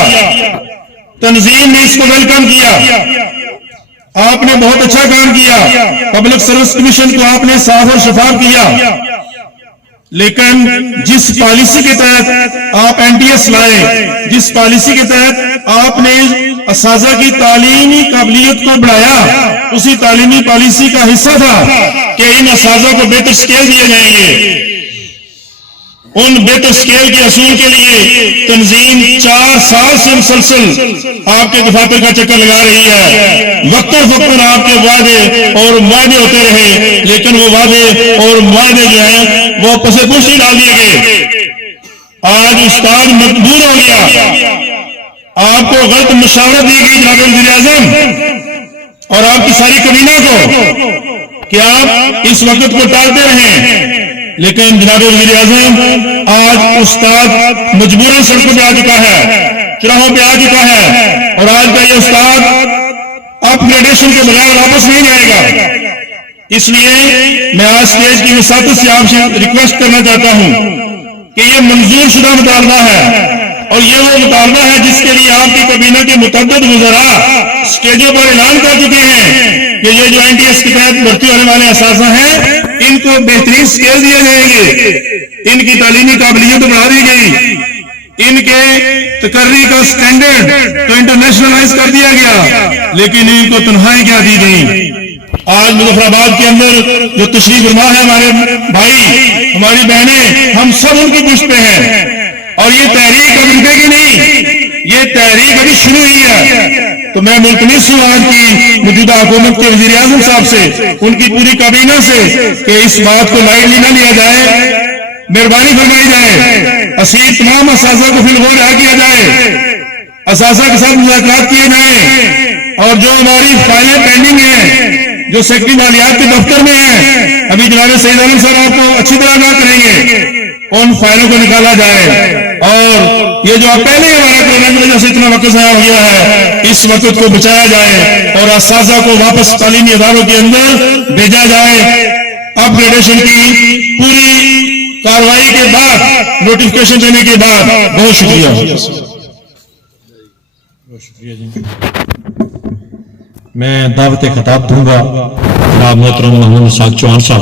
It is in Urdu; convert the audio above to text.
کیا، تنظیم نے اس کو ویلکم کیا، آپ نے بہت اچھا کام کیا، پبلک سروس کمیشن کو آپ نے صاف اور شفاف کیا، لیکن جس پالیسی کے تحت آپ این ٹی ایس لائے، جس پالیسی کے تحت آپ نے اساتذہ کی تعلیمی قابلیت کو بڑھایا، اسی تعلیمی پالیسی کا حصہ تھا کہ ان اساتذہ کو بہتر اسکیل دیے جائیں گے۔ ان بہتر اسکیل کے حصول کے لیے تنظیم 4 سال سے مسلسل آپ کے دفاتر کا چکر لگا رہی ہے۔ وقتاً فوقتاً آپ کے وعدے اور معاہدے ہوتے رہے، لیکن وہ وعدے اور معاہدے جو ہیں وہ پسے پوشی ڈال دیے گئے۔ آج استاد مجبور ہو گیا، آپ کو غلط مشاورت دی گئی جناب وزیر اعظم اور آپ کی ساری کابینہ کو کہ آپ اس وقت کو ٹالتے رہیں، لیکن جناب وزیر اعظم آج استاد مجبوراً سڑکوں پہ آ چکا ہے، چراہوں پہ آ چکا ہے، اور آج کا یہ استاد اپ گریڈیشن کے بغیر واپس نہیں جائے گا۔ اس لیے میں آج اسٹیج کی وساطت سے آپ سے ریکویسٹ کرنا چاہتا ہوں کہ یہ منظور شدہ مطالبہ ہے، اور یہ وہ مطالبہ ہے جس کے لیے آپ کی کابینہ کے متعدد وزراء اسٹیجوں پر اعلان کر چکے ہیں کہ یہ جو این ٹی ایس کے تحت بھرتی ہونے والے اساتذہ ہیں ان کو بہترین اسکیل دیے جائیں گے، ان کی تعلیمی قابلیت بڑھا دی گئی، ان کے تقرری کا سٹینڈرڈ تو انٹرنیشنلائز کر دیا گیا، لیکن ان کو تنخواہیں کیا دی گئی۔ آج مظفر آباد کے اندر جو تشریف فرما ہے ہمارے بھائی، ہماری بہنیں، ہم سب ان کی پشت پہ ہیں، اور یہ تحریک ابھی رکے گی نہیں، یہ تحریک ابھی شروع ہوئی ہے۔ تو میں ملتمس ہوں آج کی موجودہ حکومت کے وزیر اعظم صاحب سے، ان کی پوری کابینہ سے، کہ اس بات کو لائٹلی نہ لیا جائے، مہربانی فرمائی جائے، اسیر تمام اساتذہ کو فی الفور رہا کیا جائے، اساتذہ کے ساتھ مذاکرات کیے جائیں، اور جو ہماری فائلیں پینڈنگ ہیں، جو سیکرٹری مالیات کے دفتر میں ہیں، ابھی جناب سعید عالم صاحب آپ کو اچھی طرح نہ کریں گے، ان فائلوں کو نکالا جائے، اور یہ جو پہلے ہمارا کورونا کی وجہ سے اتنا وقت ضائع ہو گیا ہے، اس وقت کو بچایا جائے اور اساتذہ کو واپس تعلیمی اداروں کے اندر بھیجا جائے۔ اپ گریڈیشن کی پوری کارروائی کے بعد، نوٹیفکیشن دینے کے بعد، بہت شکریہ۔ بہت شکریہ جی۔ میں دعوت خطاب دوں گا جناب محترم محمد اسحاق چوہان صاحب۔